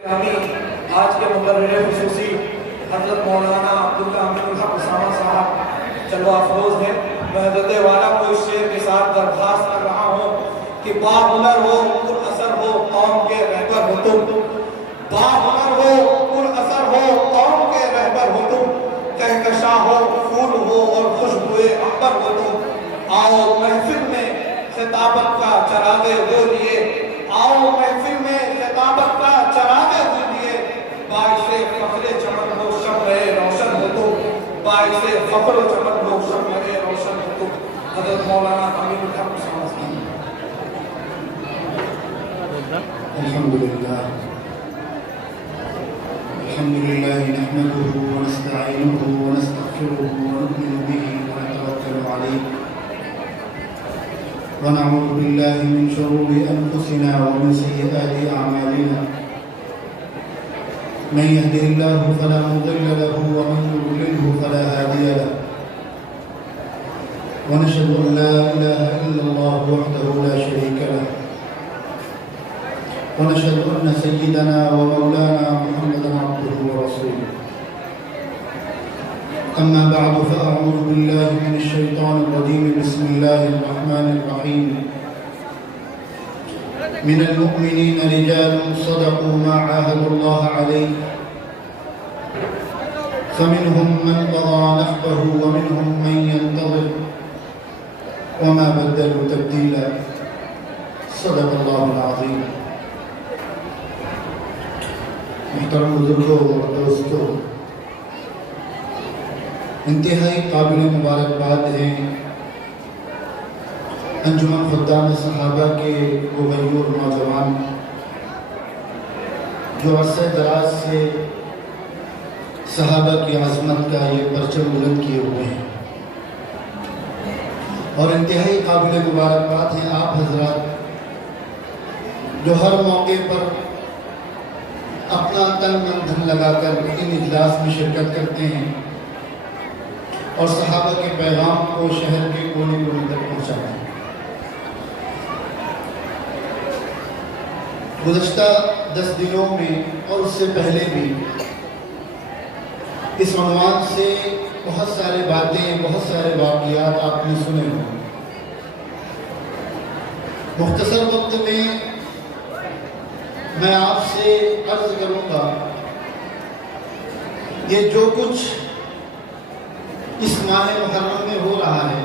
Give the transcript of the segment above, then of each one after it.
آج کے مقرر خصوصی حضرت مولانا عبداللہ امین الحق اسامہ صاحب جلوہ افروز ہیں۔ میں حضرت والا کو اس شعر کے ساتھ درخواست کر رہا ہوں کہ باہنر ہو پر اثر ہو قوم کے رہبر ہو تم، باہنر ہو پر اثر ہو قوم کے رہبر ہو تم، کہکشاں ہو پھول ہو اور خوشبوئے عنبر ہو تم، آؤ محفل میں خطابت کا چراغے ہو لیے، آؤ محفل میں خطابت کا چراغے ہو لیے، باعث فخر چمن ہو شمع روشن ہو تم، باعث فخر و چمن ہو شمع روشن ہو تم۔ حضرت مولانا امین الحق اسامہ صاحب۔ الحمدللہ نحمده ونستعینه ونستغفره ونؤمن به ونتوکل علیہ ونعوذ باللہ من شرور انفسنا ومن سیئات اعمالنا من يهده الله فلا مضل له ومن يضلله فلا هادي له ونشهد ان لا اله الا الله وحده لا شريك له ونشهد أن سيدنا ومولانا محمدا عبده ورسوله أما بعد فأعوذ بالله من الشيطان الرجيم بسم الله الرحمن الرحيم من المؤمنين رجال صدقوا ما عاهدوا الله عليه فمنهم من قضى نحبه ومنهم من ينتظر وما بدلوا تبديلا صدق الله العظيم۔ محترم بزرگوں اور دوستوں، انتہائی قابل مبارکباد ہیں انجمن خدام صحابہ کے وہ غیور نوجوان جو عرصہ دراز سے صحابہ کی عظمت کا یہ پرچم بلند کیے ہوئے ہیں، اور انتہائی قابل مبارکباد ہیں آپ حضرات جو ہر موقع پر اپنا تن من دھن لگا کر ان اجلاس میں شرکت کرتے ہیں اور صحابہ کے پیغام کو شہر کے کونے کونے تک پہنچاتے ہیں۔ گزشتہ 10 دنوں میں اور اس سے پہلے بھی اس عنوان سے بہت سارے باتیں، بہت سارے واقعات آپ نے سنے ہوں۔ مختصر وقت میں آپ سے عرض کروں گا، یہ جو کچھ اس ماہ محرم میں ہو رہا ہے،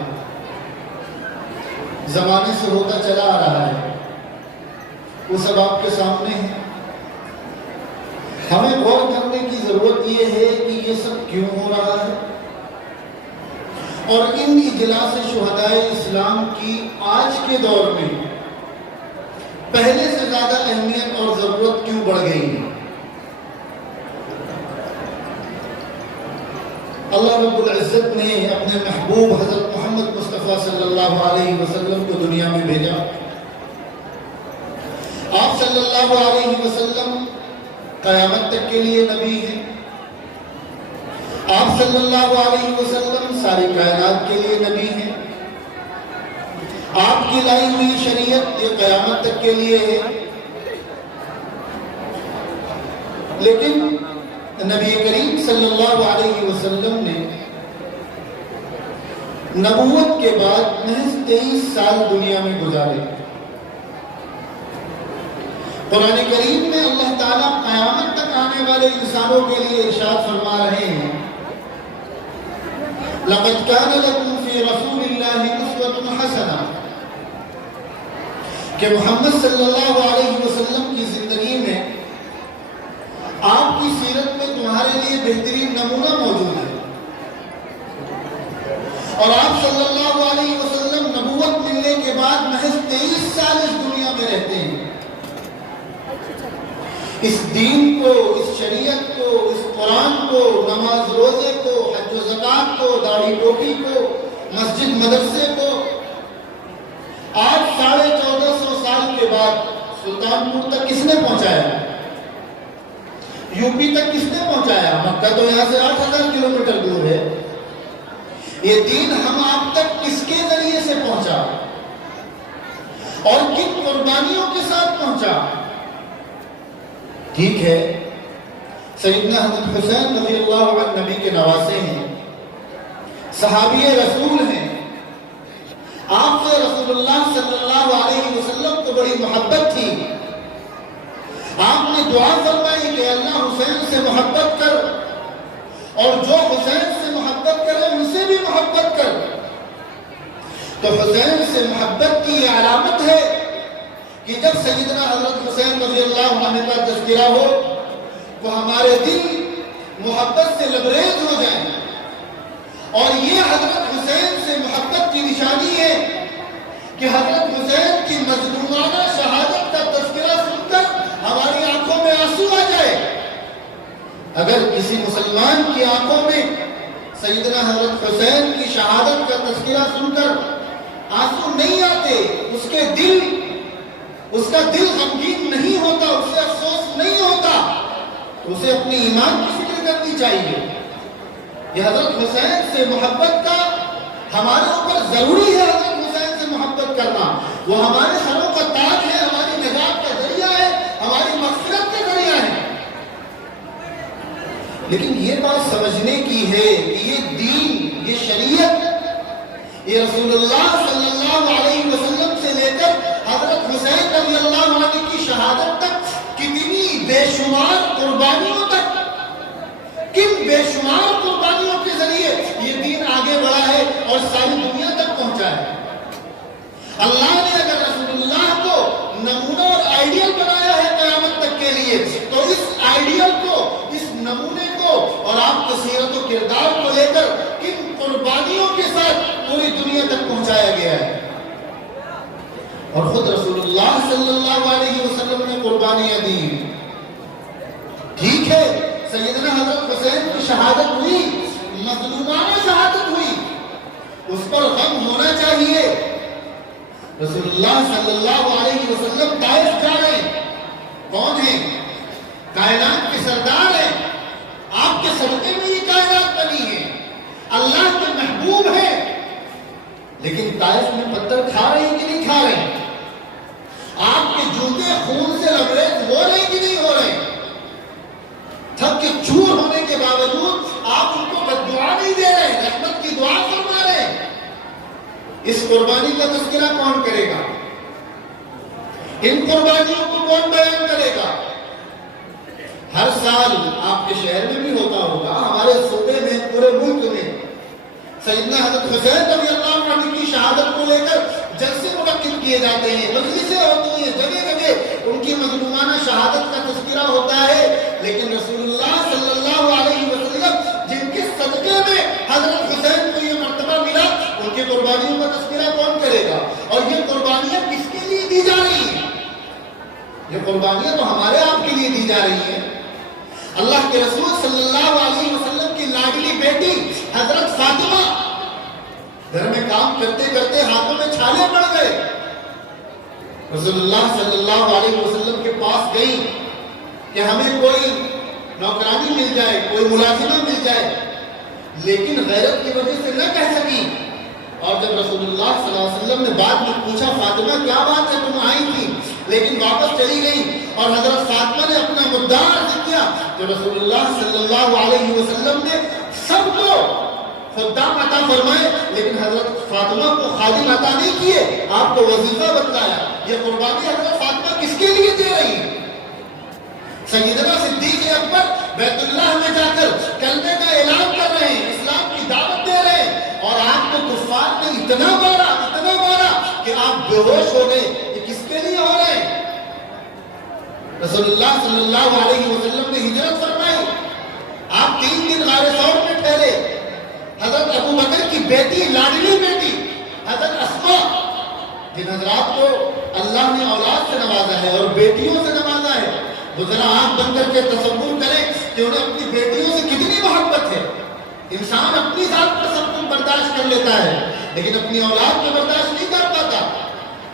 زمانے سے ہوتا چلا آ رہا ہے، وہ سب آپ کے سامنے ہے۔ ہمیں غور کرنے کی ضرورت یہ ہے کہ یہ سب کیوں ہو رہا ہے، اور ان اجلاس شہدائے اسلام کی آج کے دور میں پہلے سے زیادہ اہمیت اور ضرورت کیوں بڑھ گئی ہے۔ اللہ رب العزت نے اپنے محبوب حضرت محمد مصطفیٰ صلی اللہ علیہ وسلم کو دنیا میں بھیجا۔ آپ صلی اللہ علیہ وسلم قیامت تک کے لیے نبی ہیں۔ آپ صلی اللہ علیہ وسلم ساری کائنات کے لیے نبی ہیں۔ آپ کی لائی ہوئی شریعت یہ قیامت تک کے لیے ہے، لیکن نبی کریم صلی اللہ علیہ وسلم نے نبوت کے بعد محض 23 سال دنیا میں گزارے۔ قرآن کریم میں اللہ تعالیٰ قیامت تک آنے والے انسانوں کے لیے ارشاد فرما رہے ہیں، لَقَدْ كَانَ لَكُمْ فِي رَسُولِ اللَّهِ أُسْوَةٌ حَسَنَةٌ، کہ محمد صلی اللہ علیہ وسلم کی زندگی میں آپ کی سیرت میں تمہارے لیے بہترین نمونہ موجود ہے، اور آپ صلی اللہ علیہ وسلم نبوت ملنے کے بعد محض 23 سال اس دنیا میں رہتے ہیں۔ اس دین کو، اس شریعت کو، اس قرآن کو، نماز روزے کو، حج و زکوٰۃ کو، داڑھی ٹوپی کو، مسجد مدرسے کو آج 1450 سال کے بعد سلطان پور تک کس نے پہنچایا؟ یوپی تک کس نے پہنچایا؟ مکہ تو یہاں سے 8000 کلومیٹر دور ہے۔ یہ دین ہم آپ تک کس کے ذریعے سے پہنچا اور کن قربانیوں کے ساتھ پہنچا؟ ٹھیک ہے، سیدنا حضرت حسین رضی اللہ عنہ نبی کے نواسے ہیں، صحابی رسول ہیں، آپ سے رسول اللہ صلی اللہ علیہ وسلم کو بڑی محبت تھی۔ آپ نے دعا فرمائی کہ اللہ حسین سے محبت کر، اور جو حسین سے محبت کرے ان سے بھی محبت کر۔ تو حسین سے محبت کی یہ علامت ہے کہ جب سیدنا حضرت حسین رضی اللہ عنہ کا تذکرہ ہو تو ہمارے دل محبت سے لبریز ہو جائیں، اور یہ حضرت حسین سے محبت کی نشانی ہے کہ حضرت حسین کی مظلومانہ شہادت کا تذکرہ سن کر ہماری آنکھوں میں آنسو آ جائے۔ اگر کسی مسلمان کی آنکھوں میں سیدنا حضرت حسین کی شہادت کا تذکرہ سن کر آنسو نہیں آتے، اس کا دل غمگین نہیں ہوتا، اسے افسوس نہیں ہوتا، تو اسے اپنی ایمان کی فکر کرنی چاہیے۔ یہ حضرت حسین سے محبت کا ہمارے اوپر ضروری ہے، حضرت حسین سے محبت کرنا۔ وہ ہمارے سروں کا تاج ہے، ہماری نجات کا ذریعہ ہے، ہماری مغفرت کا ذریعہ ہے۔ لیکن یہ بات سمجھنے کی ہے کہ یہ دین، یہ شریعت، یہ رسول اللہ صلی اللہ علیہ وسلم سے لے کر حضرت حسین رضی اللہ عنہ کی شہادت تک کتنی بے شمار قربانیوں تک، کن بے شمار قربانیوں کے ذریعے یہ دین آگے بڑھا ہے اور ساری دنیا تک پہنچا ہے۔ اللہ نے اگر رسول اللہ کو نمونہ اور آئیڈیل بنایا ہے قیامت تک کے لیے، تو اس آئیڈیل کو، اس نمونے کو اور آپ کی سیرت و کردار کو لے کر کن قربانیوں کے ساتھ پوری دنیا تک پہنچایا گیا ہے۔ اور خود رسول اللہ صلی اللہ علیہ وسلم نے قربانیاں دی۔ ٹھیک ہے، سیدنا حضرت حسین کی شہادت ہوئی، مظلومانہ شہادت ہوئی، اس پر غم ہونا چاہیے۔ رسول اللہ صلی اللہ علیہ وسلم طائف جا رہے ہیں، کون ہیں؟ کائنات کے سردار ہیں، آپ کے صدقے میں یہ کائنات بنی ہے، اللہ کے محبوب ہیں، لیکن طائف میں پتھر کھا رہے ہیں کہ نہیں کھا رہے ہیں؟ آپ کے جوتے خون سے لبریز ہو رہے ہیں کہ نہیں ہو رہے ہیں؟ تھک کے چور ہونے کے باوجود آپ ان کو بددعا نہیں دے رہے، رحمت کی دعا فرما رہے ہیں۔ اس قربانی کا تذکرہ کون کرے گا؟ ان قربانیوں کو کون بیان کرے گا؟ ہر سال آپ کے شہر میں بھی ہوتا ہوگا، ہمارے صوبے میں، پورے ملک میں سیدنا حضرت حسین رضی اللہ عنہ کی شہادت کو لے کر جلسے منعقد کیے جاتے ہیں، مجلسیں ہوتی ہیں، جگہ جگہ ان کی مظلومانہ شہادت کا تذکرہ ہوتا ہے۔ لیکن رسول اللہ صلی اللہ علیہ وسلم جن کے صدقے میں حضرت حسین کو یہ مرتبہ ملا، ان کی قربانیوں کا تذکرہ کون کرے گا؟ اور یہ قربانیاں کس کے لیے دی جا رہی ہیں؟ یہ قربانیاں تو ہمارے آپ کے لیے دی جا رہی ہیں۔ اللہ کے رسول صلی اللہ علیہ وسلم کی لاڈلی بیٹی حضرت فاطمہ گھر میں کام کرتے کرتے ہاتھوں میں چھالے پڑ گئے، رسول اللہ صلی اللہ علیہ وسلم کے پاس گئی کہ ہمیں کوئی نوکرانی مل جائے، کوئی ملازمہ مل جائے، لیکن غیرت کی وجہ سے نہ کہہ سکی۔ اور جب رسول اللہ صلی اللہ علیہ وسلم نے بعد میں پوچھا فاطمہ کیا بات ہے، تم آئی تھی لیکن واپس چلی گئی، اور حضرت فاطمہ نے اپنا مدعا عرض کیا، تو رسول اللہ صلی اللہ علیہ وسلم نے سب کو خدام عطا فرمائے، لیکن حضرت فاطمہ کو خادم عطا نہیں کیے، آپ کو وظیفہ بتلایا۔ یہ قربانی حضرت فاطمہ کس کے لیے دے رہی ہے؟ سیدنا صدیق اکبر بیت اللہ میں جا کر کلمے کا اعلان کر رہے ہیں، اسلام کی دعوت دے رہے ہیں، اور آپ کو کفار نے اتنا مارا کہ آپ بے ہوش ہو گئے۔ یہ کس کے لیے ہو رہے ہیں؟ رسول اللہ صلی اللہ علیہ وسلم نے ہجرت فرمائی، آپ 3 دن غار ثور میں ٹھہرے، حضرت ابو بکر کی بیٹی، لاڈلی بیٹی حضرت اسماء، جن حضرات کو اللہ نے اولاد سے نوازا ہے اور بیٹیوں سے نوازا ہے، وہ ذرا آنکھ بند کر کے تصور کریں کہ انہیں اپنی بیٹیوں سے کتنی محبت ہے۔ انسان اپنی ذات پر سب کچھ برداشت کر لیتا ہے، لیکن اپنی اولاد کو برداشت نہیں کر پاتا۔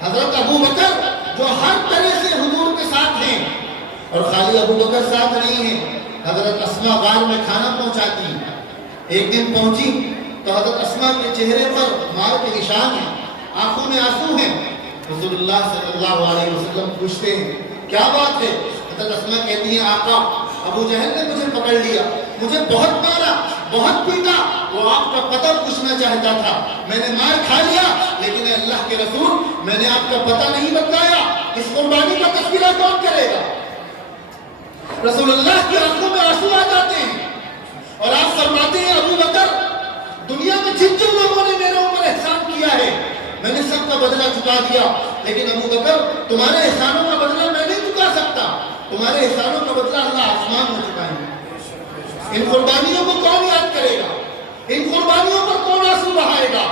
حضرت ابو بکر جو ہر طرح سے حضور کے ساتھ ہیں، اور خالی ابو بکر ساتھ نہیں ہیں، حضرت اسماء غار میں کھانا پہنچاتی۔ ایک دن پہنچی تو حضرت اسماء کے چہرے پر مار کے نشان ہیں، آنکھوں میں آنسو ہیں۔ رسول اللہ صلی اللہ علیہ وسلم پوچھتے ہیں کیا بات ہے؟ حضرت اسما کہتی ہیں آقا ابو جہل نے مجھے پکڑ لیا, مجھے بہت مارا, بہت پیٹا, وہ آپ کا پتہ پوچھنا چاہتا تھا, میں نے مار کھا لیا, لیکن اے اللہ کے رسول میں نے آپ کا پتہ نہیں بتایا, اس قربانی کا تذکرہ کون کرے گا؟ رسول اللہ کی آنکھوں میں آنسو آ جاتے ہیں اور آپ فرماتے ہیں ابو بکر دنیا میں جن جن لوگوں نے میرے اوپر احسان کیا ہے میں نے سب کا بدلہ چکا دیا, لیکن ابو بکر تمہارے احسانوں کا بدلہ میں نہیں چکا سکتا, تمہارے احسانوں کا بدلہ اللہ آسمان میں چکائیں گے. ان قربانیوں کو کون یاد کرے گا؟ ان قربانیوں پر کون آنسو بہائے گا؟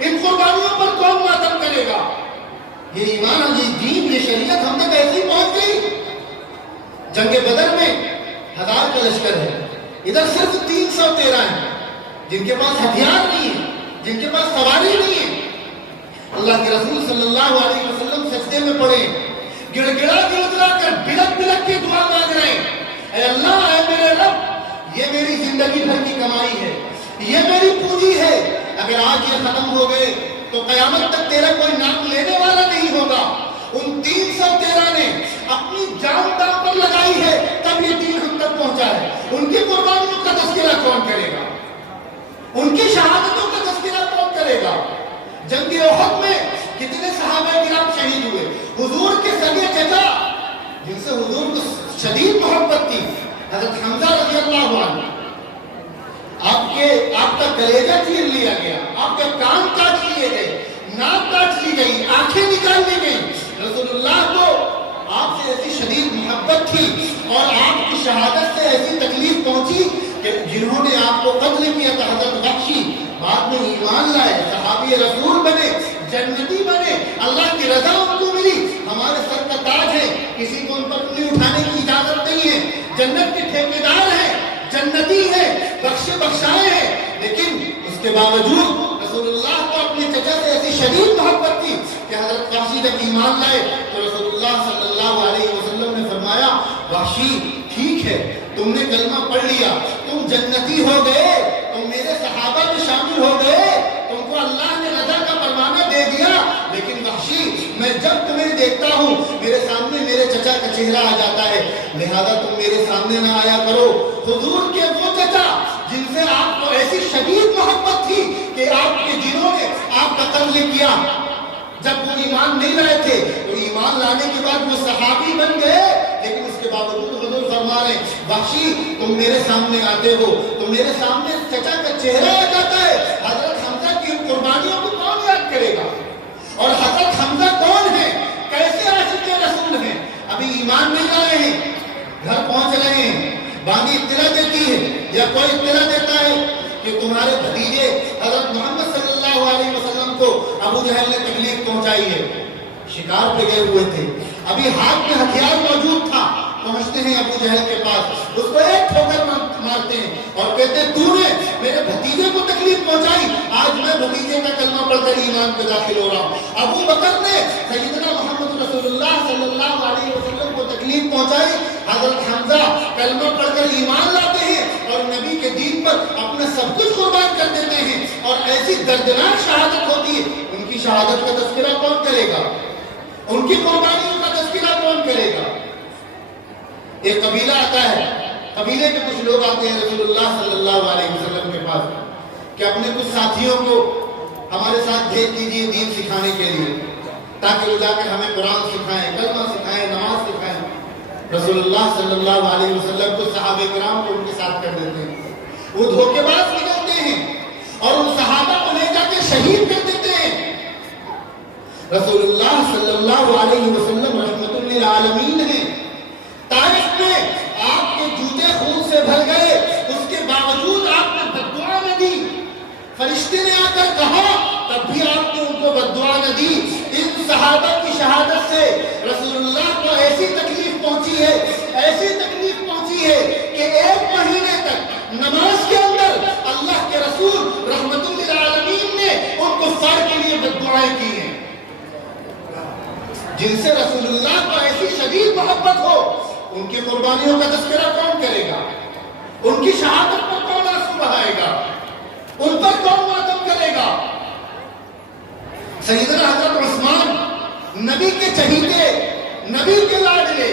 ان قربانیوں پر کون ماتم کرے گا؟ یہ ایمان, یہ دین, یہ شریعت ہم تک ایسی پہنچ گئی. جنگ بدر میں 1000 کا لشکر ہے, ادھر صرف 313 ہیں جن کے پاس ہتھیار نہیں ہے, جن کے پاس سواری نہیں ہے. اللہ کے رسول صلی اللہ علیہ وسلم سجدے میں پڑے, گڑ گڑا کر بلک بلک کے دعا مانگ رہے ہیں, اے اللہ, اے میرے رب, یہ میری زندگی بھر کی کمائی ہے, یہ میری پونجی ہے, اگر آج یہ ختم ہو گئے تو قیامت تک تیرا کوئی نام لینے والا نہیں ہوگا. ان 313 نے اپنی جان داؤ پر لگائی ہے تب یہ دین ہم تک پہنچا ہے. ان کی قربانیوں کا تذکرہ کون کرے گا؟ ان کی شہادتوں کا تذکرہ کون کرے گا؟ جنگ احد میں کتنے صحابہ کرام شہید ہوئے, حضور کے سگے چچا جن سے حضور کو شدید محبت تھی, حضرت حمزہ رضی اللہ عنہ, آپ کا کلیجہ چیر لیا گیا, آپ کے کان کاٹ لیے گئے, ناک کاٹ لی گئی, آنکھیں نکال لی گئی. رسول اللہ کو آپ سے ایسی شدید محبت تھی اور آپ کی شہادت سے ایسی تکلیف پہنچی کہ جنہوں نے آپ کو قتل کیا تھا حضرت بخشی بعد میں ایمان لائے, صحابی رسول بنے, جنتی بنے, اللہ کی رضا ان کو ملی. ہمارے سر کا تاج ہے, کسی کو ان پر انگلی اٹھانے کی اجازت نہیں ہے, جنت کے ٹھیکیدار ہیں, جنتی ہیں, بخشے بخشائے ہیں, لیکن اس کے باوجود رسول اللہ کو اپنے چچا سے ایسی شدید محبت تھی کہ حضرت وحشی جب ایمان لائے تو رسول اللہ صلی اللہ علیہ وسلم نے فرمایا وحشی ٹھیک ہے تم نے کلمہ پڑھ لیا, تم جنتی ہو گئے, تم میرے صحابہ میں شامل ہو گئے, تم کو اللہ نے رضا کا پروانہ دے دیا, لیکن وحشی میں جب تمہیں دیکھتا ہوں میرے سامنے میرے چچا کا چہرہ آ جاتا ہے, لہذا تم میرے سامنے نہ آیا کرو. حضور کے وہ چچا جن سے آپ کو ایسی شدید محبت تھی کہ آپ کے دنوں نے آپ کا قتل کیا, جب وہ ایمان نہیں لائے تھے تو ایمان لانے کے بعد وہ صحابی بن گئے, لیکن اس کے باوجود حضور فرما رہے ہیں وحشی تم میرے سامنے آتے ہو تو میرے سامنے چچا کا چہرہ آ جاتا ہے. حضرت حمزہ کی قربانیوں کو کون یاد کرے گا؟ اور حضرت حمزہ کون ہے, کیسے عاشق رسول ہیں, ابھی ایمان نہیں لائے ہیں, گھر پہنچ رہے ہیں, باندھی اطلاع دیتی ہے یا کوئی اطلاع دیتا ہے کہ تمہارے بھتیجے حضرت محمد صلی اللہ علیہ وسلم کو ابو جہل نے تکلیف پہنچائی ہے, شکار پہ گئے ہوئے تھے, ابھی ہاتھ میں ہتھیار موجود تھا, پہنچتے ہیں ابو جہل کے پاس, اس کو ایک ٹھوکر مارتے ہیں اور کہتے ہیں تو نے میرے بھتیجے کو تکلیف پہنچائی, آج میں بھتیجے کا کلمہ پڑھ کر ایمان پہ داخل ہو رہا ہوں. ابو بکر نے سیدنا محمد رسول اللہ صلی اللہ علیہ وسلم کو تکلیف پہنچائی, حضرت حمزہ کلمہ پڑھ کر ایمان لاتے ہیں اور نبی کے دین پر اپنا سب کچھ قربان کر دیتے ہیں, اور ایسی دردناک شہادت ہوتی ہے. ان کی شہادت کا تذکرہ کون کرے گا؟ ان کی قربانیوں کا تذکرہ کون کرے گا؟ ایک قبیلہ آتا ہے, قبیلے کے کچھ لوگ آتے ہیں رسول اللہ صلی اللہ علیہ وسلم کے پاس کہ اپنے کچھ ساتھیوں کو ہمارے ساتھ بھیج دیجیے دین سکھانے کے لیے تاکہ وہ جا کر ہمیں قرآن سکھائیں, کلمہ سکھائیں, نماز سکھائیں. رسول اللہ صلی اللہ علیہ وسلم کو صحابہ کرام کو ان کے ساتھ کر دیتے ہیں, وہ دھوکے باز نکلتے ہیں اور ان صحابہ کو لے جا کے شہید کر دیتے ہیں. رسول اللہ صلی اللہ علیہ وسلم رحمت للعالمین ہیں, طائف میں آپ کے جوتے خون سے بھر گئے, اس کے باوجود آپ نے بد دعا نہ دی, فرشتے نے آ کر کہا تب بھی آپ نے ان کو بد دعا نہ دی. ان صحابہ کی شہادت سے رسول اللہ کو ایسی تکلیف پہنچی ہے, ایسی تکلیف پہنچی ہے کہ 1 مہینے تک نماز کے اندر اللہ کے رسول رحمت للعالمین نے ان کفار کے لیے بد دعائیں کی ہیں. جن سے رسول اللہ کو ایسی شدید محبت ہو ان کی قربانیوں کا تذکرہ کون کرے گا؟ ان کی شہادت پر کون آنسو بہائے گا؟ ان پر کون ماتم کرے گا؟ سیدنا حضرت عثمان نبی کے چہیتے, نبی کے لاڈلے,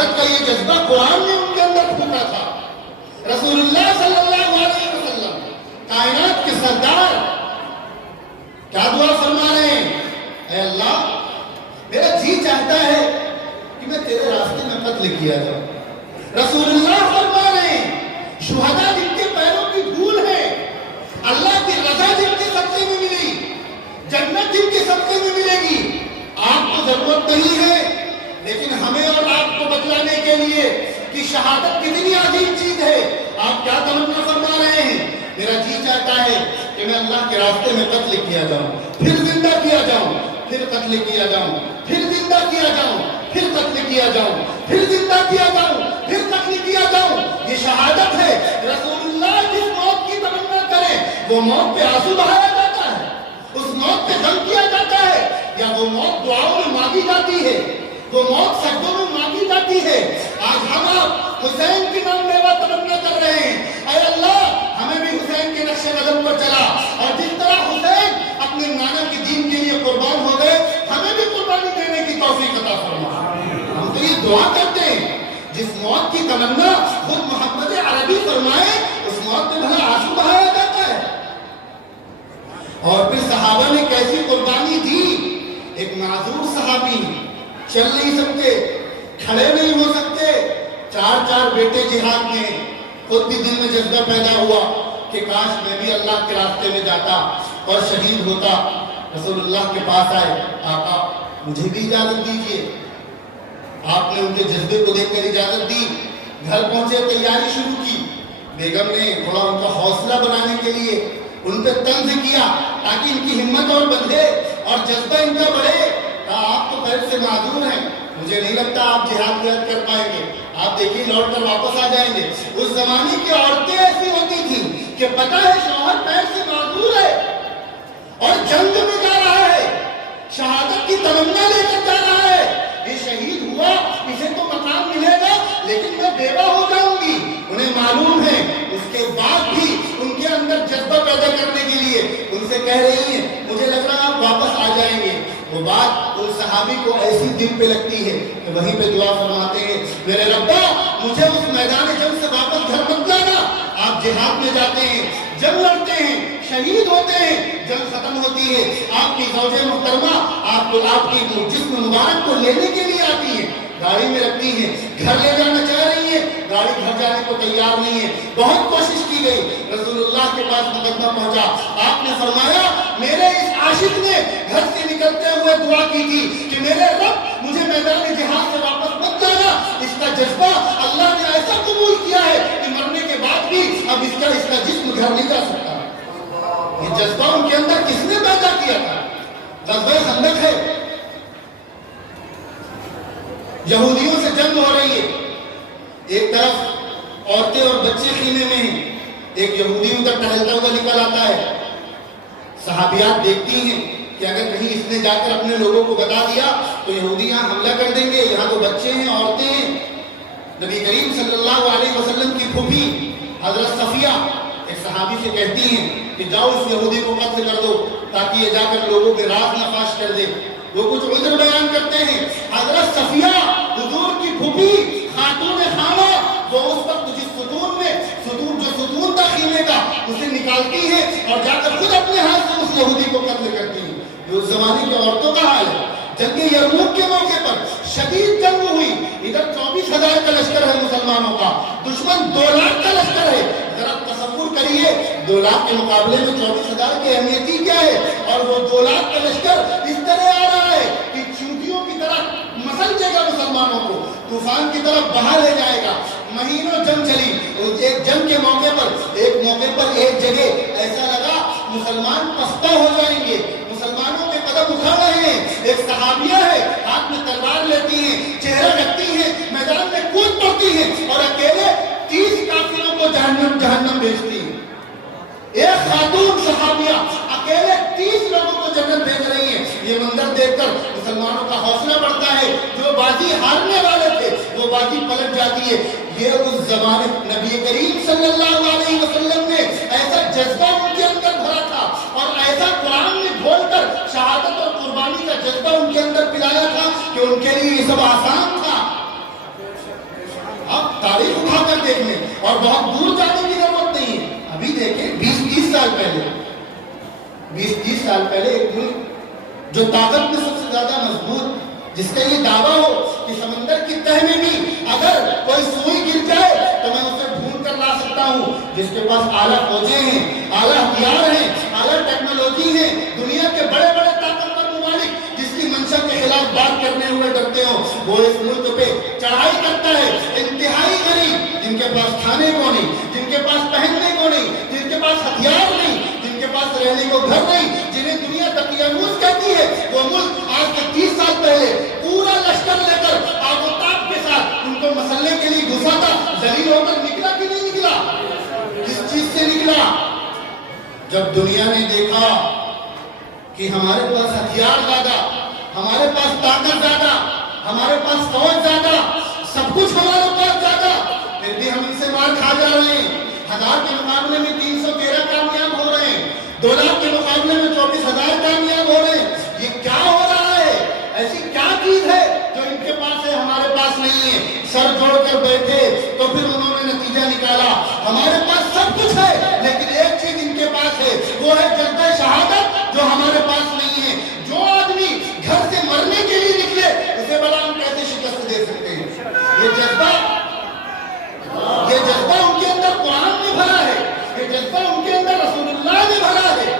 شہادت کا یہ جذبہ قرآن نے ان کے اندر پھونکا تھا۔ رسول اللہ صلی اللہ علیہ وسلم کائنات کے سردار کیا دعا فرما رہے ہیں؟ اے اللہ میرا جی چاہتا ہے کہ میں تیرے راستے میں قتل کیا جاؤں۔ رسول اللہ فرما رہے ہیں شہداء جن کے پیروں کی دھول ہے، اللہ کی رضا جن کے صدقے میں ملی، جنت جن کے صدقے میں ملے گی، آپ کو ضرورت نہیں ہے لیکن ہمیں اور آپ کو بتلانے کے لیے کہ شہادت کتنی عظیم چیز ہے، آپ کیا تمنا فرما رہے ہیں؟ میرا جی چاہتا ہے کہ میں اللہ کے راستے میں قتل کیا جاؤں، پھر زندہ کیا جاؤں، پھر قتل کیا جاؤں، پھر زندہ کیا جاؤں، پھر قتل کیا جاؤں، پھر زندہ کیا جاؤں، پھر قتل کیا جاؤں۔ یہ شہادت ہے۔ رسول اللہ جس موت کی تمنا کرے وہ موت پہ آنسو بہایا جاتا ہے، اس موت پہ غم کیا جاتا ہے، یا وہ موت دعاؤں میں مانگی جاتی ہے، وہ موت سجدوں میں مانگی جاتی ہے۔ آج ہم آپ حسین کی نام لیوا تمنا کر رہے ہیں، اے اللہ ہمیں بھی حسین کے نقش قدم پر چلا، اور جس طرح حسین اپنے نانا کی دین کے لیے قربان ہو گئے، ہمیں بھی قربانی دینے کی توفیق عطا فرما۔ ہم تو یہ دعا کرتے ہیں جس موت کی تمنا خود محمد عربی فرمائے، اس موت پہ بھلا آنسو بہایا جاتا ہے۔ اور پھر صحابہ نے کیسی قربانی دی۔ ایک معذور صحابی، چل نہیں سکتے، کھڑے نہیں ہو سکتے، چار بیٹے جہاد میں، خود بھی دل میں جذبہ پیدا ہوا کہ کاش میں بھی اللہ کے راستے میں جاتا اور شہید ہوتا۔ رسول اللہ کے پاس آئے، آقا مجھے بھی اجازت دیجیے۔ آپ نے ان کے جذبے کو دیکھ کر اجازت دی، گھر پہنچے، تیاری شروع کی۔ بیگم نے تھوڑا ان کا حوصلہ بنانے کے لیے ان پہ طنز کیا تاکہ ان کی ہمت اور بندھے اور جذبہ ان کا بڑھے۔ کہا آپ تو پیر سے معذور ہیں، مجھے نہیں لگتا آپ جہاد کر پائیں گے، آپ دیکھیے لوٹ کر واپس آ جائیں گے۔ اس زمانے کی عورتیں ایسی ہوتی تھیں کہ پتہ ہے شوہر پیر سے معذور ہے اور جنگ میں جا رہا ہے، شہادت کی تمنا لے کر جا رہا ہے، یہ شہید ہوا، اسے تو مقام ملے گا لیکن میں بیوہ ہو جاؤں گی۔ انہیں معلوم ہے، اس کے بعد بھی ان کے اندر جذبہ پیدا کرنے کے لیے ان سے کہہ رہی ہیں مجھے لگ رہا آپ واپس آ جائیں گے۔ وہ بات ان صحابی کو ایسی دل پہ لگتی ہے کہ وہیں پہ دعا فرماتے ہیں میرے ربا مجھے اس میدان جنگ سے واپس گھر مت لانا۔ آپ جہاد میں جاتے ہیں، جنگ لڑتے ہیں، شہید ہوتے ہیں، جنگ ختم ہوتی ہے، آپ کی زوجہ محترمہ آپ کی جسم مبارک کو لینے کے لیے آتی ہے، گاڑی میں رکھتی ہیں، گھر لے جانا چاہ رہی ہیں، گاڑی گھر جانے کو تیار نہیں ہے۔ بہت کوشش کی گئی، رسول اللہ کے پاس مقدمہ پہنچا، آپ نے فرمایا میرے اس عاشق نے گھر سے نکلتے ہوئے دعا کی تھی کہ میرے رب مجھے میدان جہاد سے واپس مت لانا۔ اس کا جذبہ اللہ نے ایسا قبول کیا ہے کہ مرنے کے بعد بھی اب اس کا جسم گھر نہیں جا سکتا۔ یہ جذبہ ان کے اندر کس نے پیدا کیا تھا؟ غزوہ خندق ہے، یہودیوں سے جنگ ہو رہی ہے، ایک طرف عورتیں اور بچے خیمے میں ہیں، ایک یہودی ادھر ٹہلتا ہوا نکل آتا ہے۔ صحابیات دیکھتی ہیں کہ اگر کہیں اس نے جا کر اپنے لوگوں کو بتا دیا تو یہودی یہاں حملہ کر دیں گے، یہاں تو بچے ہیں، عورتیں ہیں۔ نبی کریم صلی اللہ علیہ وسلم کی پھوپھی حضرت صفیہ ایک صحابی سے کہتی ہیں کہ جاؤ اس یہودی کو قتل کر دو تاکہ یہ جا کر لوگوں کے راز نفاش کر دے۔ وہ کچھ عذر بیان کرتے ہیں، حضرت صفیہ حضور کی پھوپھی خاتون خانہ وہ اس وقت جس ستون میں جو ستون تھا خیمے کا اسے نکالتی ہے اور جا کر خود اپنے ہاتھ سے اس یہودی کو قتل کرتی ہے۔ یہ اس زمانے کی عورتوں کا حال ہے۔ جنگ یرموک کے موقع پر شدید جنگ ہوئی، ادھر 24,000 کا لشکر ہے مسلمانوں کا، دشمن 2 لاکھ کا لشکر ہے۔ ذرا تصور کریے 2 لاکھ کے مقابلے میں 24,000 کی اہمیت ہی کیا ہے، اور وہ 2 لاکھ کا لشکر اس طرح آ رہا ہے کہ چونٹیوں کی طرح مسلچے گا مسلمانوں کو، طوفان کی طرف بہا لے جائے گا۔ مہینوں جنگ چلی، ایک جنگ کے موقع پر ایک جگہ ایسا لگا مسلمان پستہ ہو جائیں گے، مسلمانوں کے قدم اٹھا رہے ہیں۔ ایک صحابیہ ہے، ہاتھ میں تلوار لیتی ہیں، چہرہ رکھتی ہیں، میدان میں کود پڑتی ہیں اور اکیلے 30 کافروں کو جہنم بھیجتی ہیں۔ ایک خاتون صحابیہ اکیلے 30 لوگوں کو جنت بھیج رہی ہیں۔ یہ منظر دیکھ کر مسلمانوں کا حوصلہ بڑھتا ہے، جو بازی ہارنے والے تھے وہ بازی پلٹ جاتی ہے۔ یہ اس زمانے نبی کریم صلی اللہ علیہ وسلم نے ایسا جذبہ ان کے اندر بھرا تھا اور ایسا قرآن میں بول کر شہادت اور قربانی کا جذبہ ان کے اندر پلایا تھا کہ ان کے لیے یہ سب آسان تھا۔ بہت دور جانے کی ضرورت نہیں ہے. ابھی دیکھیں 20-30 سال پہلے 20-30 سال پہلے ایک ملک جو طاقت میں سب سے زیادہ مضبوط، جس کا یہ دعویٰ ہو کہ سمندر کی تہ میں بھی اگر کوئی سوئی گر جائے تو میں اسے ڈھونڈ کر لا سکتا ہوں، جس کے پاس اعلیٰ فوجیں ہیں، اعلیٰ ہتھیار ہیں، اعلیٰ ٹیکنالوجی ہے، دنیا کے بڑے بڑے طاقتور ممالک جس کی منشا کے خلاف بات کرنے ہوئے ڈرتے ہوں، وہ اس ملک پہ چڑھائی کرتا ہے. انتہائی غریب، جن کے پاس کھانے کو نہیں، جن کے پاس پہننے کو نہیں، جن کے پاس ہتھیار نہیں، جن کے پاس رہنے کو گھر نہیں، جنہیں دنیا دقیانوس کہتی ہے، وہ ملک آج سے 30 سال پہلے پورا لشکر لے کر آب و تاب کے ساتھ ان کو مسلح کے لیے گھسا تھا. ذلیل ہو کر نکلا کہ نہیں نکلا؟ کس چیز سے نکلا؟ جب دنیا نے دیکھا کہ ہمارے پاس ہتھیار زیادہ، ہمارے پاس طاقت زیادہ، ہمارے پاس فوج زیادہ، سب کچھ ہمارے پاس زیادہ، پھر بھی ہم ان سے مار کھا جا رہے ہیں. 1000 کے مقابلے میں 313 کامیاب ہو رہے ہیں، 2 لاکھ کے مقابلے میں 24,000 کامیاب ہو رہے ہیں. یہ کیا ہو رہا ہے؟ ایسی کیا چیز ہے جو ان کے پاس ہے ہمارے پاس نہیں ہے؟ سر جوڑ کر بیٹھے تو پھر انہوں نے نتیجہ نکالا، ہمارے پاس سب کچھ ہے لیکن ایک چیز ان کے پاس ہے، وہ ہے جذبہ شہادت، جو ہمارے پاس نہیں ہے. جو آدمی گھر سے مرنے کے لیے نکلے اسے بلا ہم کیسے شکست دے سکتے ہیں؟ یہ جذبہ ان کے اندر قرآن نے بھرا ہے، یہ جذبہ ان کے اندر رسول اللہ نے بھرا ہے.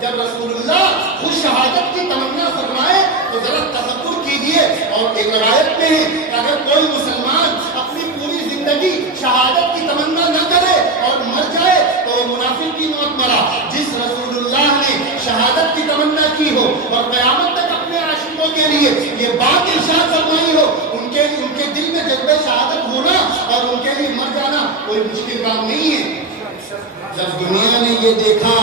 جب رسول اللہ خود شہادت کی تمنا فرمائے تو ذرا تصور کیجئے. اور ایک روایت میں ہے کہ اگر کوئی مسلمان اپنی پوری زندگی شہادت کی تمنا نہ کرے اور مر جائے تو وہ منافق کی موت مرا. جس رسول اللہ نے شہادت کی تمنا کی ہو اور قیامت تک اپنے عاشقوں کے لیے یہ بات ارشاد فرمائی ہو، ان کے دل میں جذبہ شہادت ہونا اور ان کے لیے مر جانا کوئی مشکل کام نہیں ہے. جب دنیا نے یہ دیکھا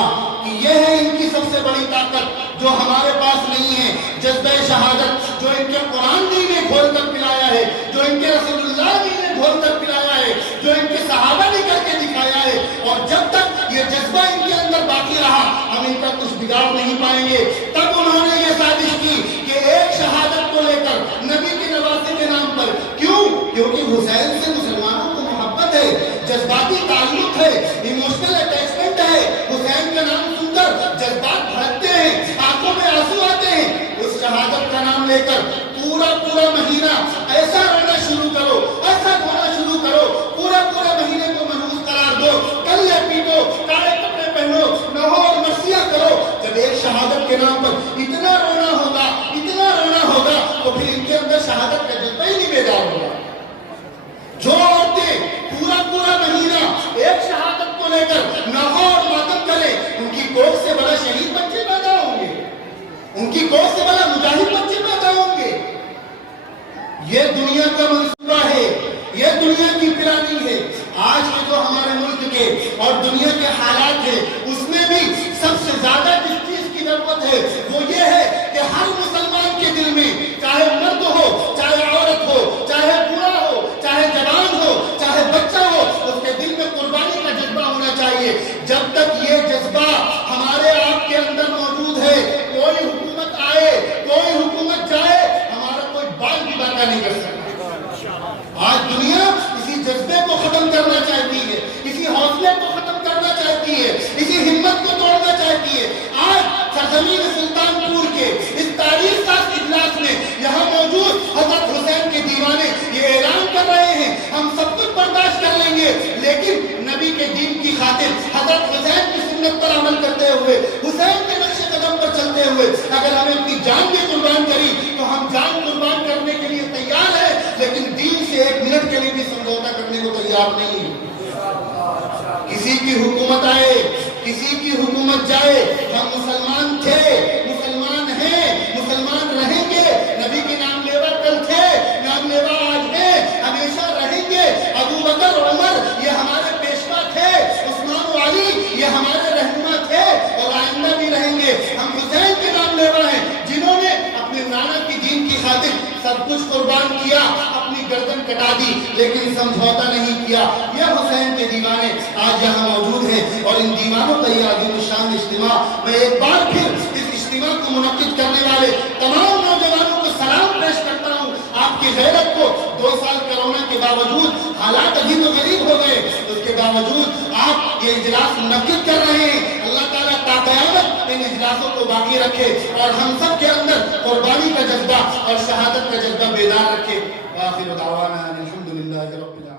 کہ یہ ہے ان کی سب سے بڑی طاقت جو ہمارے پاس نہیں ہے، جذبہ شہادت جو ان کے قرآن نے کھول کر پلایا ہے، جو ان کے رسول اللہ نے کھول کر پلایا ہے، جو ان کے صحابہ نے کر کے دکھایا ہے، اور جب تک یہ جذبہ ان کے اندر باقی رہا ہم ان کا کچھ بگاڑ نہیں پائیں گے. تب انہوں نے یہ سازش کی کہ ایک شہادت کو لے کر نبی کے نواسے کے نام پر. کیوں؟ کیونکہ حسین سے مسلمانوں کو محبت ہے، جذباتی تعلق ہے، ایموشنل اٹیچمنٹ ہے. حسین کا نام سن کر جذبات بھڑکتے ہیں، آنکھوں میں آنسو آتے ہیں. اس شہادت کا نام لے کر پورا مہینہ ایسا رونا شروع کرو، ایسا رونا شروع کرو، پورا مہینے کو منحوس قرار دو، کلے پیٹو، کالے کپڑے پہنو، نہو اور مرثیہ کرو. جب ایک شہادت کے نام پر اتنا رونا ہوگا تو پھر ان کے اندر شہادت کا جذبہ ہی نہیں بیدار ہوگا. جو عورتیں پورا مہینہ ایک شہادت کو لے کر نہو اور ماتم کرے، ان کی کوکھ سے بڑا شہید بچے پیدا ہوں گے، ان کی کوکھ سے بڑا مجاہد بچے پیدا ہوں گے. یہ دنیا کا منصوبہ ہے، یہ دنیا کی پلاننگ ہے. آج کے جو ہمارے ملک کے اور دنیا کے حالات ہیں اس میں بھی سب سے زیادہ جس چیز کی ضرورت ہے وہ یہ ہے کہ ہر مسلمان کے دل میں، چاہے مرد ہو، چاہے عورت ہو، چاہے بوڑھا ہو، چاہے جوان ہو، چاہے بچہ ہو، اس کے دل میں قربانی کا جذبہ ہونا چاہیے. جب تک یہ جذبہ ہمارے آپ کے اندر موجود ہے، کوئی حکومت آئے، کوئی حکومت جائے، ہمارا کوئی بال بھی باقی نہیں کر سکتا. آج دنیا اسی جذبے کو ختم کرنا چاہتی ہے، اسی حوصلے کو ختم کرنا چاہتی ہے، اسی ہمت کو توڑنا چاہتی ہے. آج سرزمین سلطان پور کے اس تاریخ ساز اجلاس میں یہاں موجود حضرت حسین کے دیوانے یہ اعلان کر رہے ہیں ہم سب کچھ برداشت کر لیں گے لیکن نبی کے دین کی خاطر حضرت حسین کی سنت پر عمل کرتے ہوئے، حسین کے نقش قدم پر چلتے ہوئے اگر ہمیں اپنی جان بھی قربان کری تو ہم جان قربان کرنے کے لیے تیار ہیں، لیکن دین سے 1 منٹ کے لیے بھی سمجھوتا کرنے کو تیار نہیں. کسی کی حکومت آئے، کسی کی حکومت جائے، ہم مسلمان تھے، مسلمان ہیں، مسلمان رہیں گے. نبی کی نام لیوا کل تھے، نام لیوا آج ہیں، ہمیشہ رہیں گے. ابو بکر عمر یہ ہمارے پیشوا تھے، عثمان و علی یہ ہمارے رہنما تھے اور آئندہ بھی رہیں گے. ہم حسین کے نام لیوا ہیں جنہوں نے اپنے نانا کی دین کی خاطر سب کچھ قربان کیا، اپنی گردن کٹا دی لیکن سمجھوتا نہیں کیا. یہ حسین کے دیوانے آج یہاں موجود ہیں اور ان دیوانوں کا یہ عظیم الشان اجتماع، میں ایک بار پھر اس اجتماع کو منعقد کرنے والے تمام نوجوانوں کو سلام پیش کرتا ہوں. آپ کے غیرت کو 2 سال کرونا کے باوجود حالات ابھی تو غریب ہو گئے، اس کے باوجود آپ یہ اجلاس منعقد کر رہے ہیں۔ اللہ تعالیٰ تا قیامت ان اجلاسوں کو باقی رکھے اور ہم سب کے اندر قربانی کا جذبہ اور شہادت کا جذبہ بیدار رکھے۔ وآخر دعوانا الحمدللہ رب العالمین۔